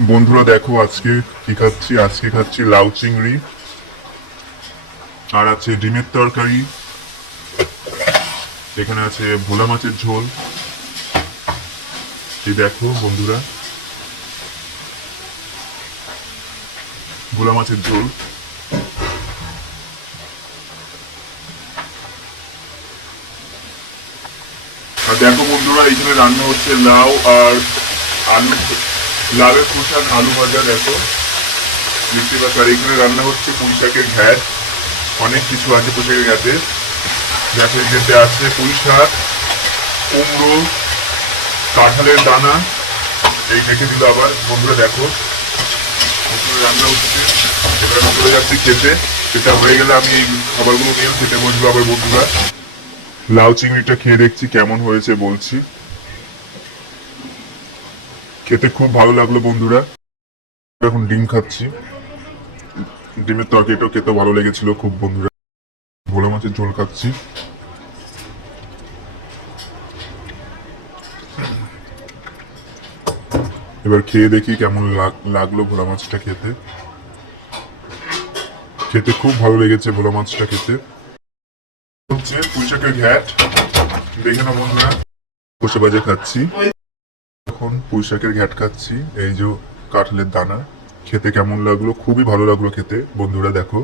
বন্ধুরা, দেখো আজকে কি খাচ্ছি? আজকে খাচ্ছি লাউ চিংড়ি। আর আছে ডিমের তরকারি। এখানে আছে ভোলা মাছের ঝোল। এই দেখো বন্ধুরা। ভোলা মাছের ঝোল। আর দেখো বন্ধুরা এখানে রান্না হচ্ছে লাউ আর আলু। লাউয়ের খোসার আলু ভাজা, দেখো। দেখতে পাচ্ছ, আর এখানে রান্না হচ্ছে পুঁই শাকের ঘ্যাট। অনেক কিছু আছে পুঁই শাকের ঘ্যাটে। ঘ্যাটের আছে পুঁই শাক, কুমড়ো, কাঁঠালের দানা। এই রেখে দিল আবার। বন্ধুরা, দেখো। রান্না হচ্ছে। এবার চলে যাচ্ছি খেতে। সেটা হয়ে গেলে আমি এই খাবারগুলো নিয়ে খেতে বসবো আবার বন্ধুরা। লাউ চিংড়িটা খেয়ে দেখছি কেমন হয়েছে বলছি। খেতে খুব ভালো লাগল বন্ধুরা। এখন ডিম খাচ্ছি। ডিমের তরকারিটাও খেতে ভালো লেগেছিল খুব বন্ধুরা। ভোলা মাছের ঝোল খাচ্ছি। এবার খেয়ে দেখি কেমন লাগ- লাগল ভোলা মাছটা খেতে। খেতে খুব ভালো লেগেছে ভোলা মাছটা খেতে। হচ্ছে পুঁইশাকের ঘ্যাট। দেখে না বন্ধুরা। বসে বাজে খাচ্ছি। এখন পুঁইশাকের ঘ্যাট খাচ্ছি, এই যে কাঁঠালের দানা। খেতে কেমন লাগল? খুবই ভালো লাগল খেতে। বন্ধুরা, দেখো।